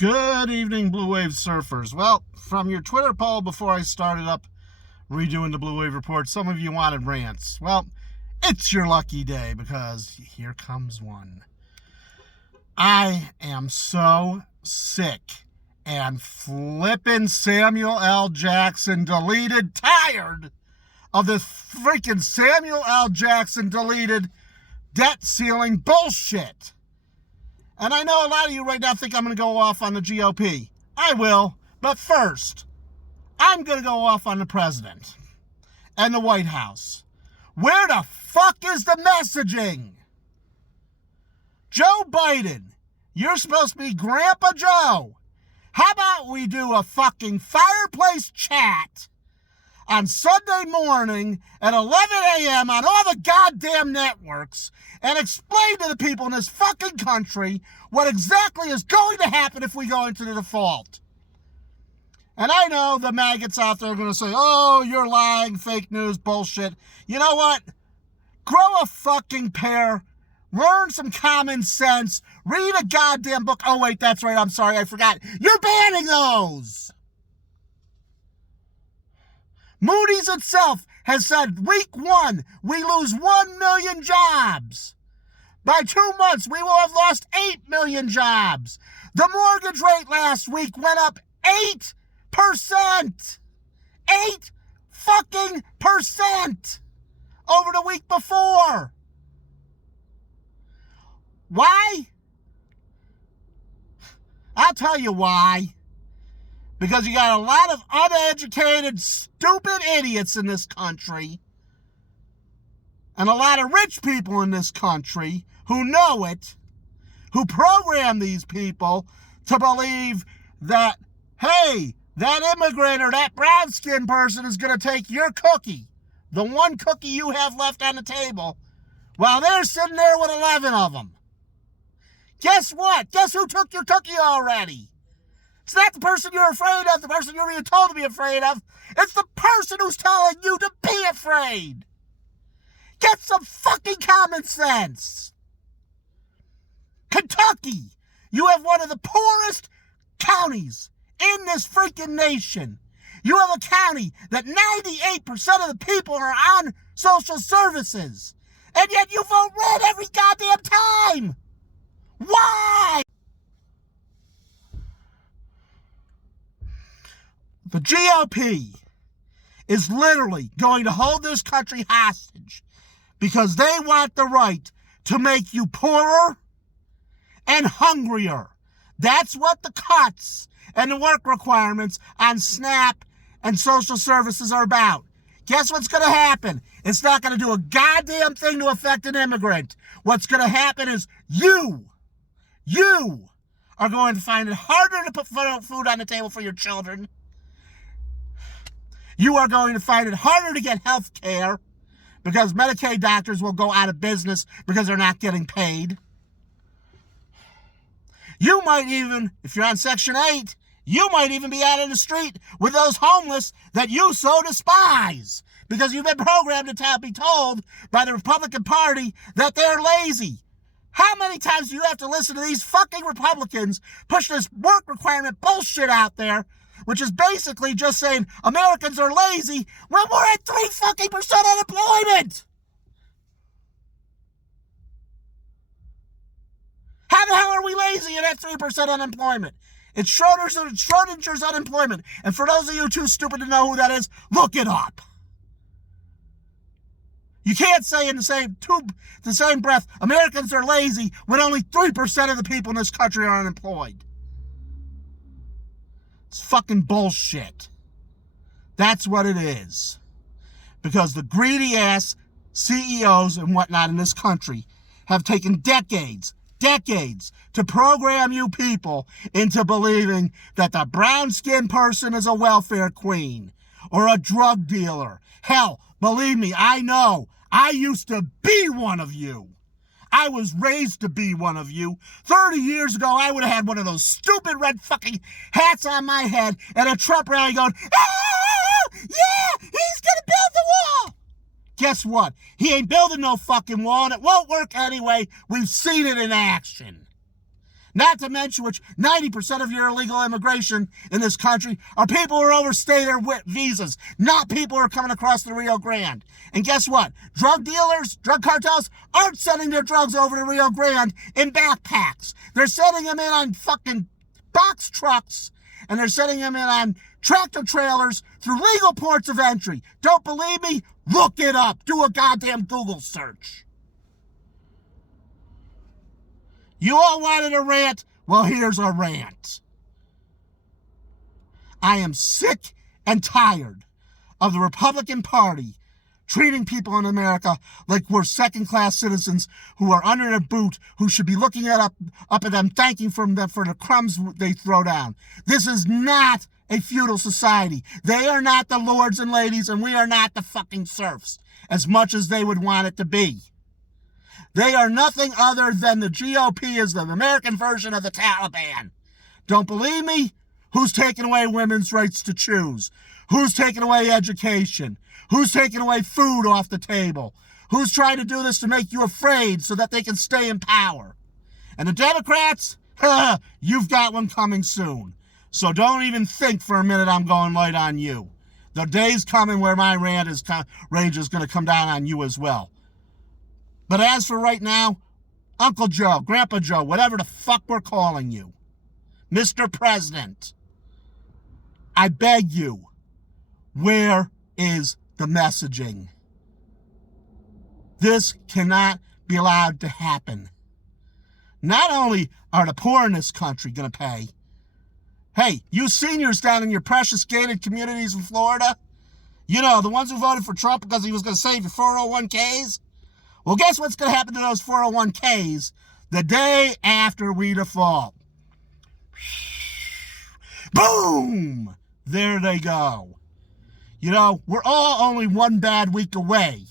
Good evening, Blue Wave surfers. Well, from your Twitter poll before I started up redoing the Blue Wave report, some of you wanted rants. Well, it's your lucky day because here comes one. I am so sick and flippin' Samuel L. Jackson tired of this freaking Samuel L. Jackson deleted debt ceiling bullshit. And I know a lot of you right now think I'm going to go off on the GOP. I will, but first, I'm going to go off on the president and the White House. Where the fuck is the messaging? Joe Biden, you're supposed to be Grandpa Joe. How about we do a fucking fireplace chat on Sunday morning at 11 a.m. on all the goddamn networks and explain to the people in this fucking country what exactly is going to happen if we go into the default. And I know the maggots out there are going to say, oh, you're lying, fake news, bullshit. You know what? Grow a fucking pair. Learn some common sense. Read a goddamn book. Oh, wait, that's right. I'm sorry. I forgot. You're banning those. Moody's itself has said week 1, we lose 1 million jobs. By 2 months, we will have lost 8 million jobs. The mortgage rate last week went up 8%. 8 fucking percent over the week before. Why? I'll tell you why. Because you got a lot of uneducated, stupid idiots in this country, and a lot of rich people in this country who know it, who program these people to believe that, hey, that immigrant or that brown-skinned person is going to take your cookie, the one cookie you have left on the table, while they're sitting there with 11 of them. Guess what? Guess who took your cookie already? It's not the person you're afraid of, the person you're being told to be afraid of. It's the person who's telling you to be afraid. Get some fucking common sense. Kentucky, you have one of the poorest counties in this freaking nation. You have a county that 98% of the people are on social services. And yet you vote red every goddamn time. Why? The GOP is literally going to hold this country hostage because they want the right to make you poorer and hungrier. That's what the cuts and the work requirements on SNAP and social services are about. Guess what's going to happen? It's not going to do a goddamn thing to affect an immigrant. What's going to happen is you are going to find it harder to put food on the table for your children. You are going to find it harder to get health care because Medicaid doctors will go out of business because they're not getting paid. You might even, if you're on Section 8, you might even be out in the street with those homeless that you so despise because you've been programmed to be told by the Republican Party that they're lazy. How many times do you have to listen to these fucking Republicans push this work requirement bullshit out there, which is basically just saying Americans are lazy when we're at 3% unemployment? How the hell are we lazy and at 3% unemployment? It's Schrodinger's unemployment. And for those of you too stupid to know who that is, look it up. You can't say in the same breath, Americans are lazy when only 3% of the people in this country are unemployed. It's fucking bullshit. That's what it is. Because the greedy ass CEOs and whatnot in this country have taken decades to program you people into believing that the brown-skinned person is a welfare queen or a drug dealer. Hell, believe me, I know. I used to be one of you. I was raised to be one of you. 30 years ago, I would have had one of those stupid red fucking hats on my head at a Trump rally going, ah, yeah, he's gonna build the wall. Guess what? He ain't building no fucking wall, and it won't work anyway. We've seen it in action. Not to mention which 90% of your illegal immigration in this country are people who are overstaying their visas, not people who are coming across the Rio Grande. And guess what? Drug dealers, drug cartels aren't sending their drugs over to Rio Grande in backpacks. They're sending them in on fucking box trucks, and they're sending them in on tractor trailers through legal ports of entry. Don't believe me? Look it up. Do a goddamn Google search. You all wanted a rant? Well, here's a rant. I am sick and tired of the Republican Party treating people in America like we're second-class citizens who are under their boot, who should be looking up at them, thanking them for the crumbs they throw down. This is not a feudal society. They are not the lords and ladies, and we are not the fucking serfs, as much as they would want it to be. They are nothing other than the GOP is the American version of the Taliban. Don't believe me? Who's taking away women's rights to choose? Who's taking away education? Who's taking away food off the table? Who's trying to do this to make you afraid so that they can stay in power? And the Democrats? You've got one coming soon. So don't even think for a minute I'm going light on you. The day's coming where my rage is going to come down on you as well. But as for right now, Uncle Joe, Grandpa Joe, whatever the fuck we're calling you, Mr. President, I beg you, where is the messaging? This cannot be allowed to happen. Not only are the poor in this country going to pay, hey, you seniors down in your precious gated communities in Florida, you know, the ones who voted for Trump because he was going to save your 401ks, well, guess what's going to happen to those 401ks the day after we default? Boom! There they go. You know, we're all only one bad week away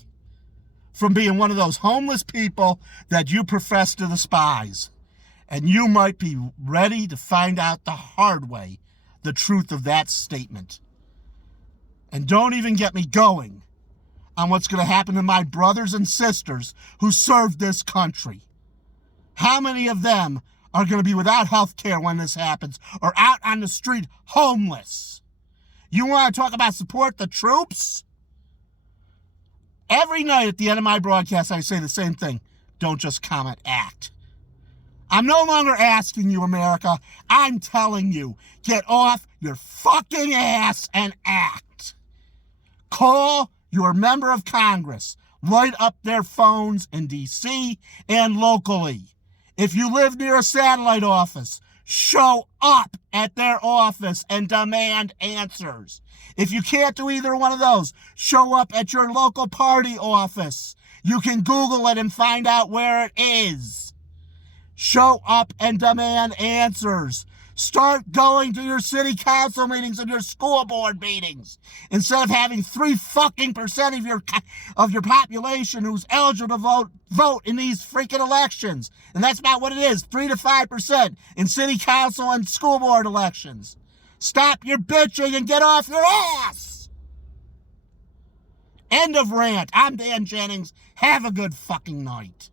from being one of those homeless people that you profess to despise. And you might be ready to find out the hard way the truth of that statement. And don't even get me going on what's going to happen to my brothers and sisters who served this country. How many of them are going to be without health care when this happens, or out on the street homeless? You want to talk about support the troops? Every night at the end of my broadcast, I say the same thing. Don't just comment, act. I'm no longer asking you, America. I'm telling you, get off your fucking ass and act. Call your member of Congress. Light up their phones in D.C. and locally. If you live near a satellite office, show up at their office and demand answers. If you can't do either one of those, show up at your local party office. You can Google it and find out where it is. Show up and demand answers. Start going to your city council meetings and your school board meetings. Instead of having 3% of your population who's eligible to vote in these freaking elections. And that's about what it is, 3 to 5% in city council and school board elections. Stop your bitching and get off your ass. End of rant. I'm Dan Jennings. Have a good fucking night.